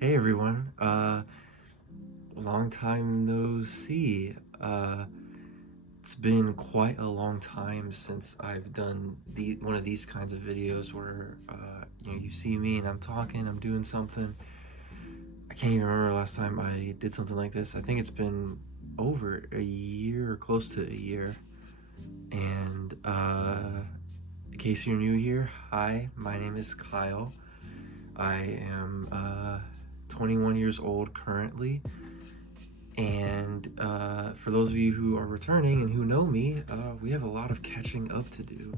Hey everyone, long time no see. It's been quite a long time since I've done one of these kinds of videos where you see me and I'm talking, I'm doing something. I can't even remember the last time I did something like this. I think it's been over a year or close to a year. And in case you're new here, hi, my name is Kyle. I am 21 years old currently. And for those of you who are returning and who know me, we have a lot of catching up to do.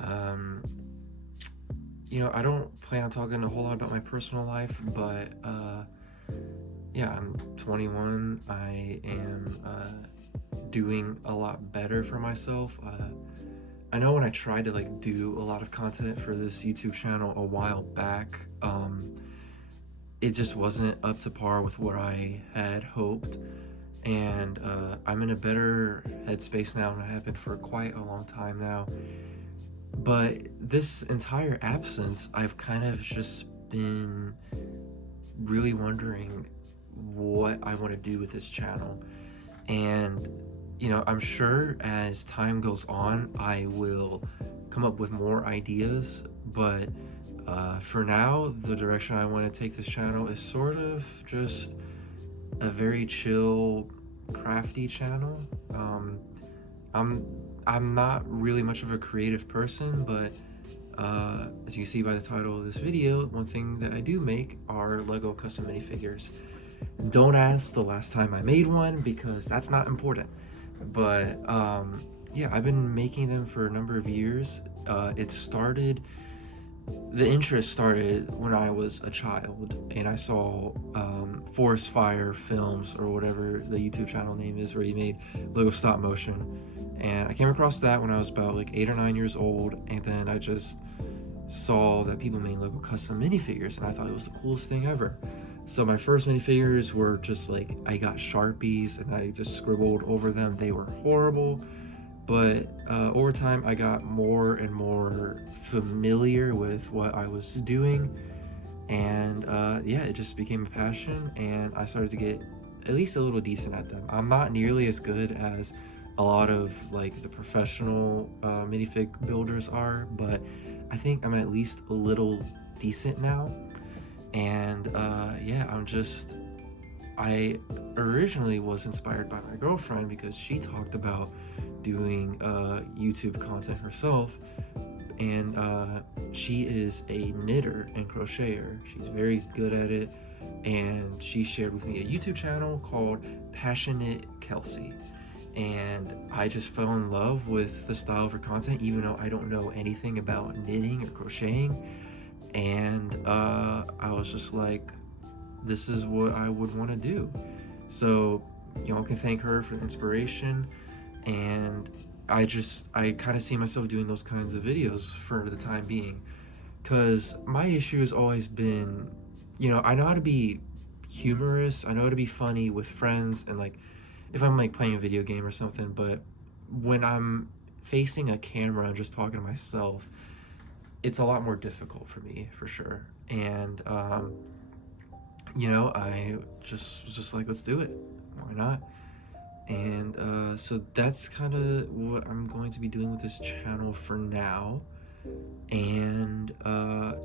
Um, I don't plan on talking a whole lot about my personal life, but yeah, I'm 21. I am doing a lot better for myself. I know when I tried to do a lot of content for this YouTube channel a while back, it just wasn't up to par with what I had hoped. And I'm in a better headspace now than I have been for quite a long time now. But this entire absence, I've kind of just been really wondering what I want to do with this channel. And, I'm sure as time goes on, I will come up with more ideas. But for now, the direction I want to take this channel is sort of just a very chill, crafty channel. Um, I'm I'm not really much of a creative person, but as you see by the title of this video, one thing that I do make are Lego custom minifigures. Don't ask the last time I made one because that's not important. But yeah, I've been making them for a number of years. The interest started when I was a child and I saw Forest Fire Films, or whatever the YouTube channel name is, where he made Lego stop motion. And I came across that when I was about like 8 or 9 years old, and then I just saw that people made Lego custom minifigures, and I thought it was the coolest thing ever. So my first minifigures were just like, I got Sharpies and I just scribbled over them. They were horrible, but over time I got more and more familiar with what I was doing, and yeah, it just became a passion, and I started to get at least a little decent at them. I'm not nearly as good as a lot of like the professional minifig builders are, but I think I'm at least a little decent now. And yeah, I originally was inspired by my girlfriend because she talked about doing YouTube content herself, and she is a knitter and crocheter. She's very good at it, and she shared with me a YouTube channel called Passionate Kelsey. And I just fell in love with the style of her content, even though I don't know anything about knitting or crocheting. And I was just like, this is what I would want to do. So y'all can thank her for the inspiration. And I kind of see myself doing those kinds of videos for the time being, because my issue has always been, I know how to be humorous, I know how to be funny with friends, and like if I'm like playing a video game or something, but when I'm facing a camera and just talking to myself, it's a lot more difficult for me, for sure. And I just was just like, let's do it, why not? And so that's kind of what I'm going to be doing with this channel for now. And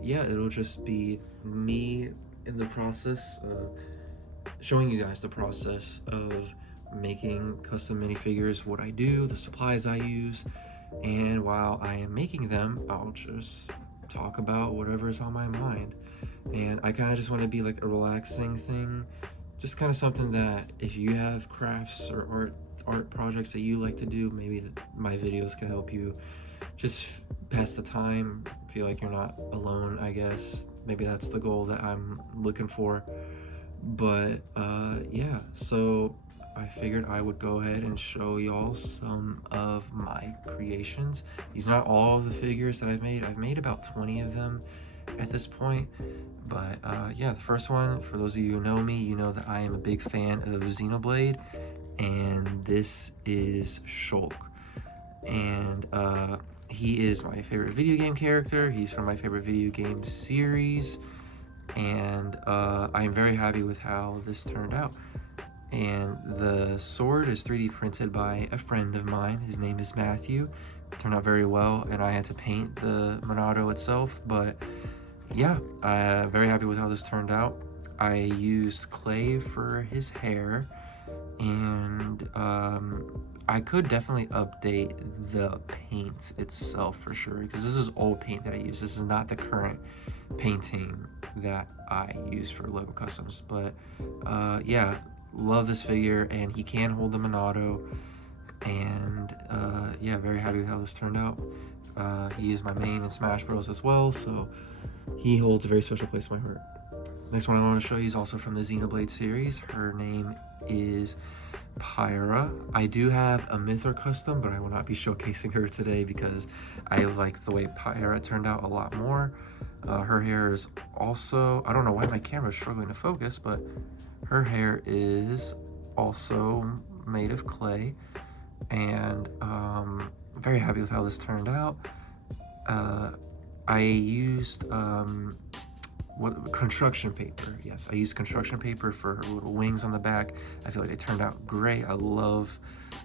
yeah, it'll just be me in the process of showing you guys the process of making custom minifigures, what I do, the supplies I use, and while I am making them, I'll just talk about whatever's on my mind. And I kind of just want to be like a relaxing thing, just kind of something that if you have crafts or art projects that you like to do, maybe my videos can help you just pass the time, feel like you're not alone, I guess. Maybe that's the goal that I'm looking for. But yeah, so I figured I would go ahead and show y'all some of my creations. These are not all of the figures that I've made. I've made about 20 of them at this point. But yeah, the first one, for those of you who know me, you know that I am a big fan of Xenoblade, and this is Shulk. And he is my favorite video game character. He's from my favorite video game series. and I'm very happy with how this turned out. And the sword is 3D printed by a friend of mine. His name is Matthew. It turned out very well, and I had to paint the Monado itself, but yeah, very happy with how this turned out. I used clay for his hair, and I could definitely update the paint itself for sure, because this is old paint that I use. This is not the current painting that I use for Lego Customs, but yeah, love this figure, and he can hold the Monado, and yeah, very happy with how this turned out. He is my main in Smash Bros as well, so he holds a very special place in my heart. Next one I want to show you is also from the Xenoblade series. Her name is Pyra. I do have a Mythra custom, but I will not be showcasing her today because I like the way Pyra turned out a lot more. Her hair is also, I don't know why my camera is struggling to focus, but her hair is also made of clay, and very happy with how this turned out. I used construction paper. Yes, I used construction paper for her little wings on the back. I feel like they turned out great. I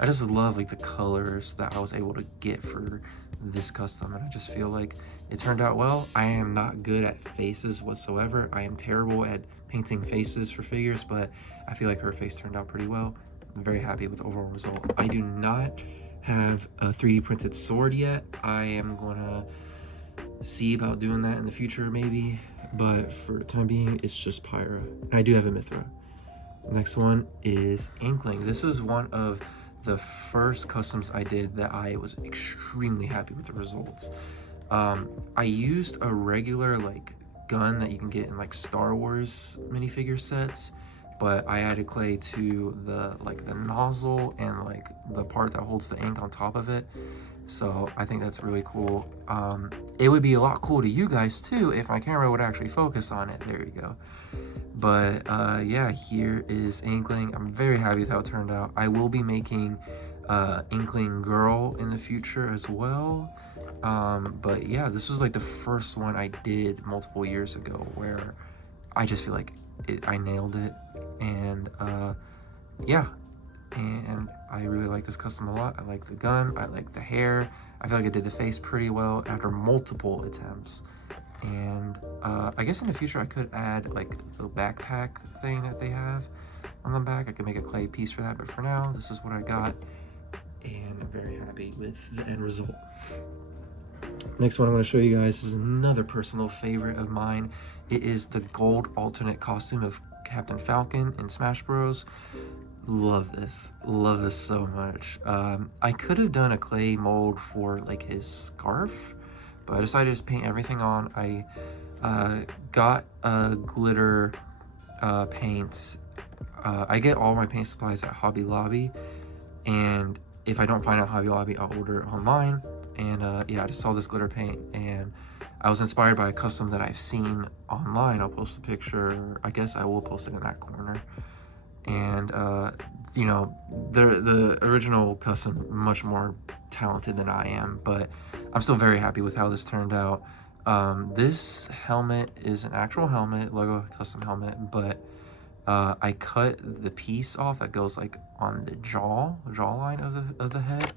just love like the colors that I was able to get for this custom, and I just feel like it turned out well. I am not good at faces whatsoever. I am terrible at painting faces for figures, but I feel like her face turned out pretty well. I'm very happy with the overall result. I do not have a 3D printed sword yet. I am gonna see about doing that in the future maybe, but for the time being it's just Pyra. I do have a Mythra. Next one is Inkling. This was one of the first customs I did that I was extremely happy with the results. I used a regular like gun that you can get in like Star Wars minifigure sets, but I added clay to the nozzle and like the part that holds the ink on top of it. So I think that's really cool. It would be a lot cool to you guys too if my camera would actually focus on it. There you go. But yeah, here is Inkling. I'm very happy with how it turned out. I will be making Inkling Girl in the future as well. But yeah, this was like the first one I did multiple years ago where I just feel like I nailed it. And yeah, and I really like this custom a lot. I like the gun, I like the hair. I feel like I did the face pretty well after multiple attempts. And I guess in the future I could add like the backpack thing that they have on the back. I could make a clay piece for that, but for now this is what I got, and I'm very happy with the end result. Next one I'm going to show you guys is another personal favorite of mine. It is the gold alternate costume of Captain Falcon in Smash Bros. Love this so much. I could have done a clay mold for like his scarf, but I decided to just paint everything on. I got a glitter paint. I get all my paint supplies at Hobby Lobby, and if I don't find it at Hobby Lobby, I'll order it online. And yeah, I just saw this glitter paint, and I was inspired by a custom that I've seen online. I'll post a picture. I guess I will post it in that corner. And you know, the original custom much more talented than I am, but I'm still very happy with how this turned out. This helmet is an actual helmet, Lego custom helmet, but I cut the piece off that goes like on the jawline of the head,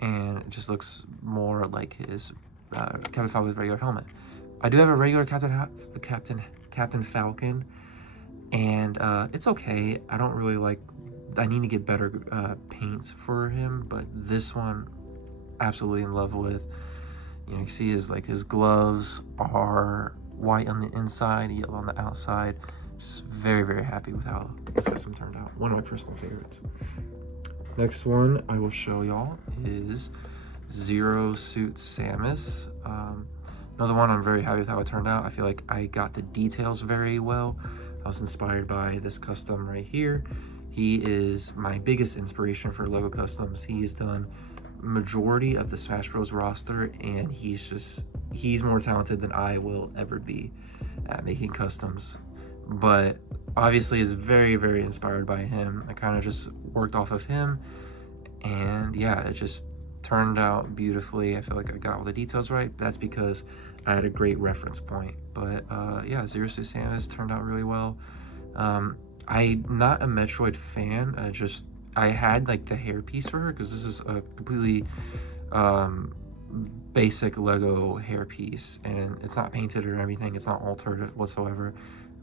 and it just looks more like his Captain Falcon's regular helmet. I do have a regular Captain Falcon, and it's okay. I don't really like, I need to get better paints for him, but this one absolutely in love with. You know, you see his gloves are white on the inside, yellow on the outside. Just very happy with how this custom turned out. One of my personal favorites. Next one I will show y'all is Zero Suit Samus. Another one I'm very happy with how it turned out. I feel like I got the details very well. I was inspired by this custom right here. He is my biggest inspiration for Lego Customs. He has done majority of the Smash Bros roster, and he's more talented than I will ever be at making customs. But obviously is very inspired by him. I kind of just worked off of him, and yeah, it just turned out beautifully. I feel like I got all the details right. That's because I had a great reference point. But yeah, Zero Suit Samus turned out really well. I'm not a Metroid fan. I had like the hairpiece for her because this is a completely basic Lego hairpiece, and it's not painted or anything. It's not altered whatsoever.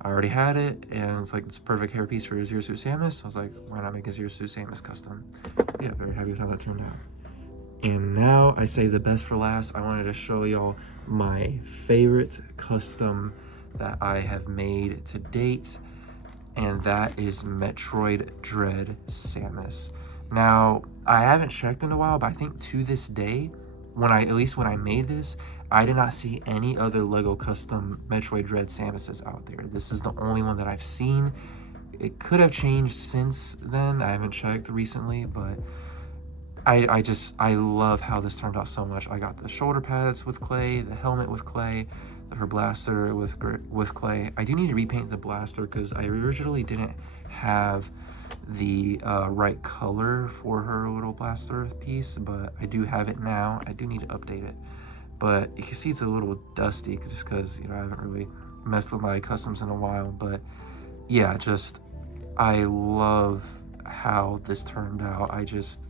I already had it, and it's like it's a perfect hairpiece for Zero Suit Samus. I was like, why not make a Zero Suit Samus custom? Yeah, very happy with how that turned out. And now I say the best for last. I wanted to show y'all my favorite custom that I have made to date, and that is Metroid Dread Samus. Now, I haven't checked in a while, but I think to this day, at least when I made this, I did not see any other Lego custom Metroid Dread Samuses out there. This is the only one that I've seen. It could have changed since then. I haven't checked recently, but I love how this turned out so much. I got the shoulder pads with clay, the helmet with clay, her blaster with clay. I do need to repaint the blaster because I originally didn't have the right color for her little blaster piece, but I do have it now. I do need to update it, but you can see it's a little dusty just because, you know, I haven't really messed with my customs in a while. But yeah, I love how this turned out. I just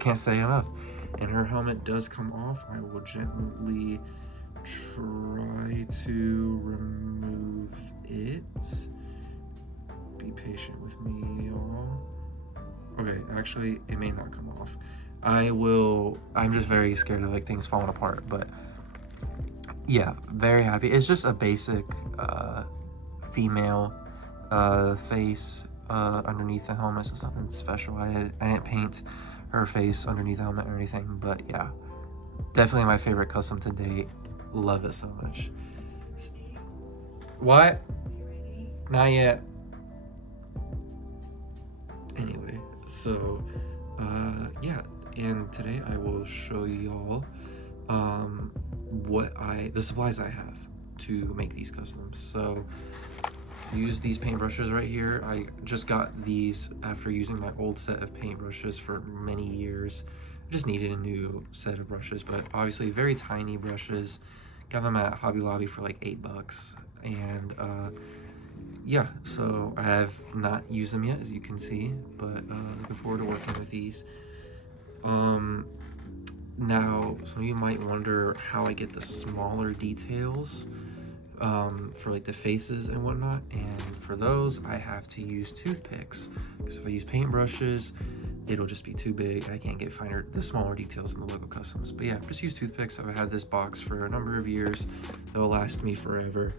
can't say enough. And her helmet does come off. I will gently try to remove it. Be patient with me, y'all. Okay, actually, it may not come off. I'm just very scared of like things falling apart, but yeah, very happy. It's just a basic female face underneath the helmet, so it's nothing special. I didn't paint her face underneath the helmet or anything, but yeah, definitely my favorite custom to date. Love it so much. What? Not yet. Anyway, so yeah, and today I will show y'all the supplies I have to make these customs. So use these paintbrushes right here. I just got these after using my old set of paintbrushes for many years. I just needed a new set of brushes, but obviously very tiny brushes. Got them at Hobby Lobby for like $8, and yeah, so I have not used them yet, as you can see, but looking forward to working with these. Now, some of you might wonder how I get the smaller details for like the faces and whatnot, and for those I have to use toothpicks, because if I use paintbrushes it'll just be too big and I can't get the smaller details in the Lego customs. But yeah, just use toothpicks. I've had this box for a number of years. They'll last me forever,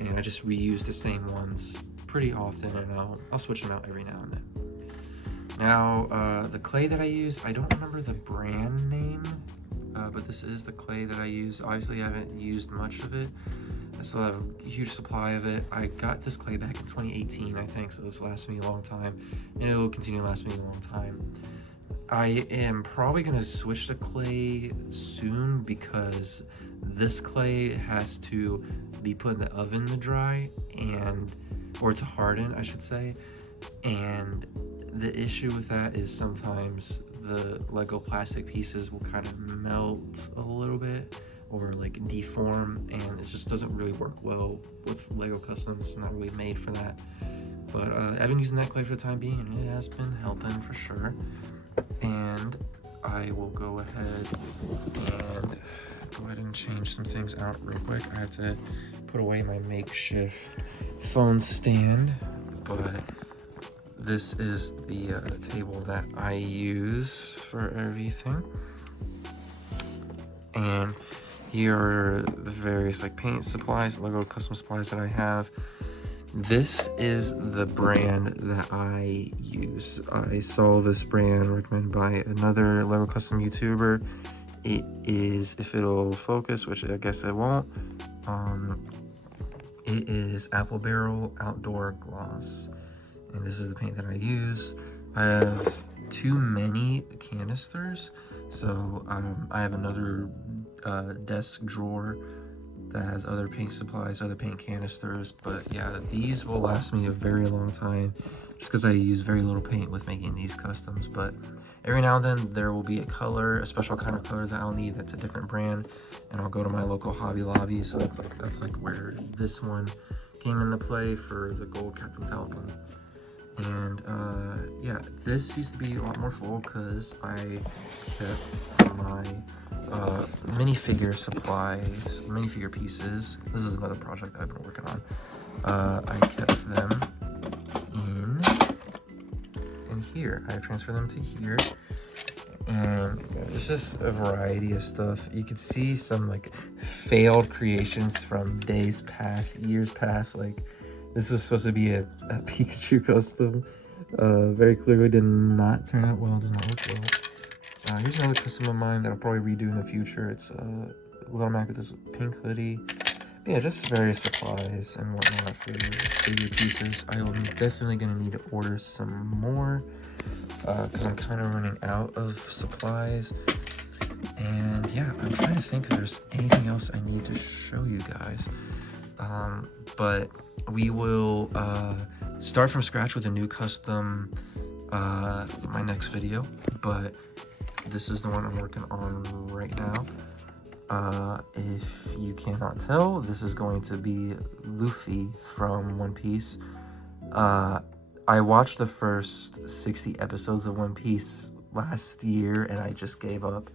and I just reuse the same ones pretty often, and I'll switch them out every now and then. Now, the clay that I use, I don't remember the brand name, but this is the clay that I use. Obviously I haven't used much of it. I still have a huge supply of it. I got this clay back in 2018, I think, so it's lasted me a long time, and it will continue to last me a long time. I am probably going to switch to clay soon because this clay has to be put in the oven to dry, or to harden, I should say, and the issue with that is sometimes the Lego plastic pieces will kind of melt a little bit or like deform, and it just doesn't really work well with Lego customs. It's not really made for that. But I've been using that clay for the time being, and it has been helping for sure. And I will go ahead and change some things out real quick. I have to put away my makeshift phone stand, but this is the table that I use for everything. And here are the various like paint supplies, Lego custom supplies that I have. This is the brand that I use. I saw this brand recommended by another Lego custom YouTuber. It is, if it'll focus, which I guess it won't, it is Apple Barrel Outdoor Gloss. And this is the paint that I use. I have too many canisters, so I have another desk drawer that has other paint supplies, other paint canisters. But yeah, these will last me a very long time just because I use very little paint with making these customs. But every now and then there will be a color, a special kind of color that I'll need that's a different brand, and I'll go to my local Hobby Lobby. So that's like where this one came into play for the gold Captain Falcon. And yeah, this used to be a lot more full because I kept my minifigure supplies, minifigure pieces. This is another project that I've been working on. I kept them in here. I transferred them to here, and there's just a variety of stuff. You could see some like failed creations from days past, years past. Like this was supposed to be a Pikachu custom. Very clearly did not turn out well. Does not look well. Here's another custom of mine that I'll probably redo in the future. It's Little Mac with this pink hoodie. Yeah, just various supplies and whatnot for your pieces. I am definitely going to need to order some more because I'm kind of running out of supplies. And yeah, I'm trying to think if there's anything else I need to show you guys. But we will start from scratch with a new custom my next video. But this is the one I'm working on right now. If you cannot tell, this is going to be Luffy from One Piece. I watched the first 60 episodes of One Piece last year and I just gave up.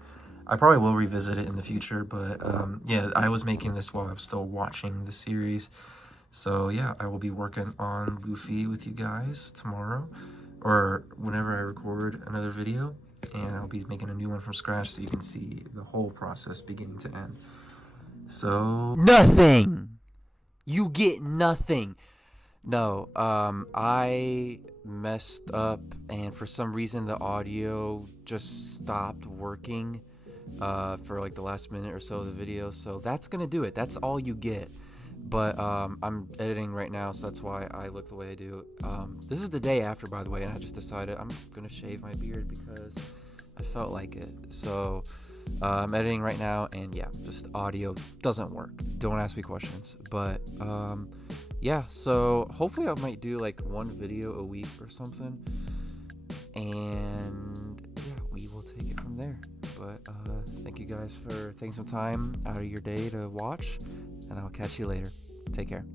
I probably will revisit it in the future, but yeah, I was making this while I was still watching the series. So yeah, I will be working on Luffy with you guys tomorrow or whenever I record another video. And I'll be making a new one from scratch so you can see the whole process beginning to end. So Nothing. You get nothing. No, I messed up and for some reason the audio just stopped working for like the last minute or so of the video. So that's gonna do it. That's all you get. But I'm editing right now, so that's why I look the way I do. This is the day after, by the way, and I just decided I'm gonna shave my beard because I felt like it. So I'm editing right now, and yeah, just audio doesn't work. Don't ask me questions. But yeah, so hopefully I might do like one video a week or something, and yeah, we will take it from there. But thank you guys for taking some time out of your day to watch, and I'll catch you later. Take care.